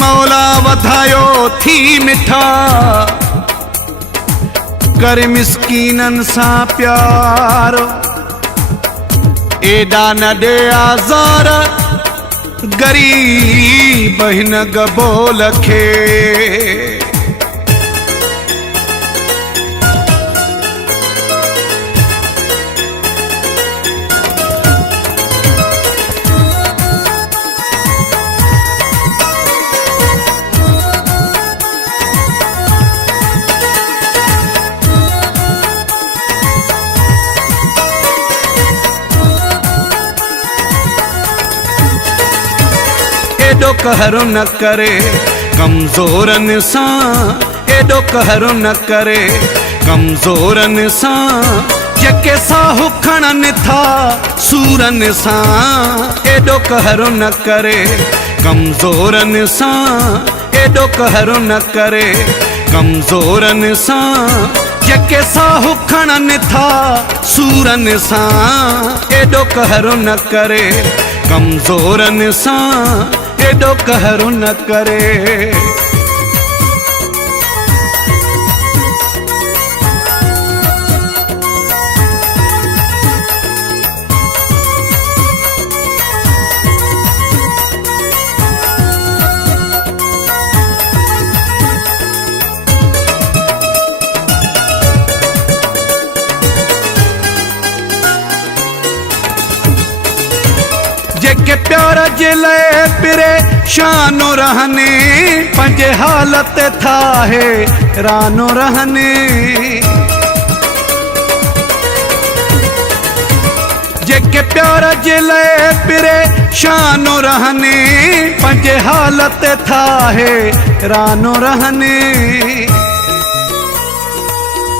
मौला वधायो थी मिठा कर मिस्कीनन सा प्यार एडा न दे आज़ार गरीब हिन गबोल खे एडो कहरो न करे कमजोरन सा एडो कहरो न करे कमजोरन सा जके साहु खणन था सूरन सा एडो कहरो न करे कमजोरन सा एडो कहरो न करे कमजोरन सा जके साहु खणन था सूरन सा एडो कहरो न करे कमजोरन सा एडो कहरो न करे जेके प्यार जे लए पिरे शानो रहने पंजे हालत था है रानो रहने जेके प्यार जे लए पिरे शानो रहने पंजे हालत था है रानो रहने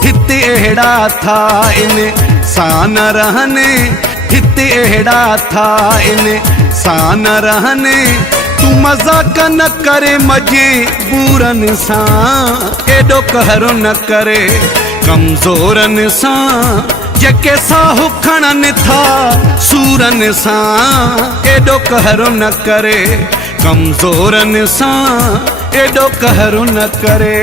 हित एड़ा था इन सान रहने हित एड़ा था इन सान रहने तू मजाक न करे मजे बूरन सा एडो कहरो न करे कमजोरन सा जके साहु खणन था सूरन सा एडो कहरो न करे कमजोरन सा एडो कहरो न करे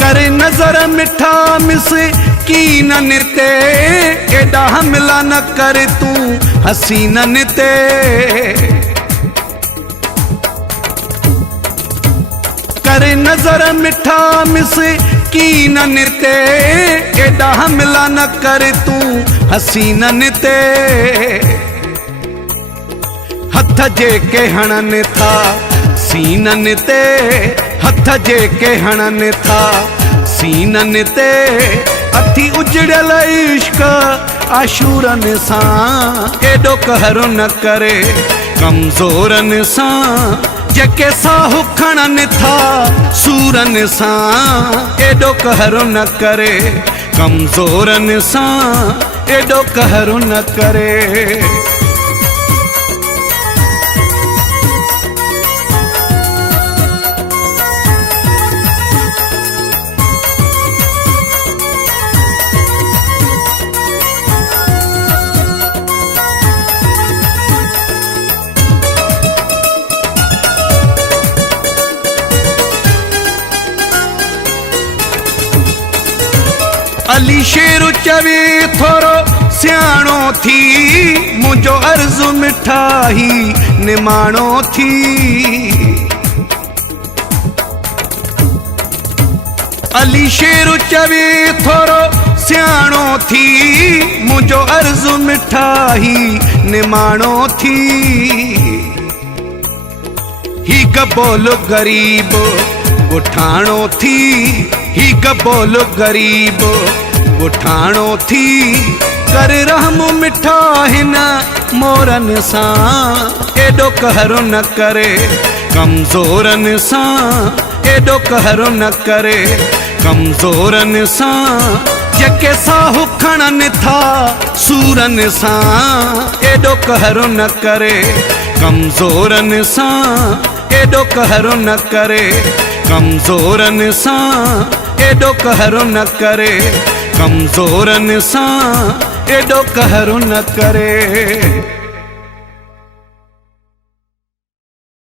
करे नजर मिठा मिस की न निते एडा हमला न कर तू हसीनन ते करे नजर मिठा मिस की न निते एडा हमला न कर तू हसीनन ते हथ जे के हणन था सीनन ते हथ जे के हणन था सीनन ते अथी उजड़ल इश्क आशूरन सा एडो कहरो न करे कमजोरन सा जके साहु खणन था सूरन सा एडो कहरो न करे कमजोरन सा एडो कहरो न करे अली शेरू चवे थोरो सियाणो थी मुझो अर्ज़ु मिठाई निमाणो थी अली शेरू चवे थोरो सियाणो थी मुझो अर्ज़ु मिठाई निमाणो थी ही गबोल गरीब उठाणो थी ही गबोल गरीब उठाणो थी कर रहम मिठा हिन मोरन सा एडो कहरो न करे कमजोरन सा एडो कहरो न करे कमज़ोरनि सां जेके साहु खणनि था सूरनि सां एॾो कहर न करे कमज़ोरनि सां एॾो कहर न करे कमज़ोरनि सां एॾो कहर न करे कमज़ोरनि सां एॾो कहर न करे।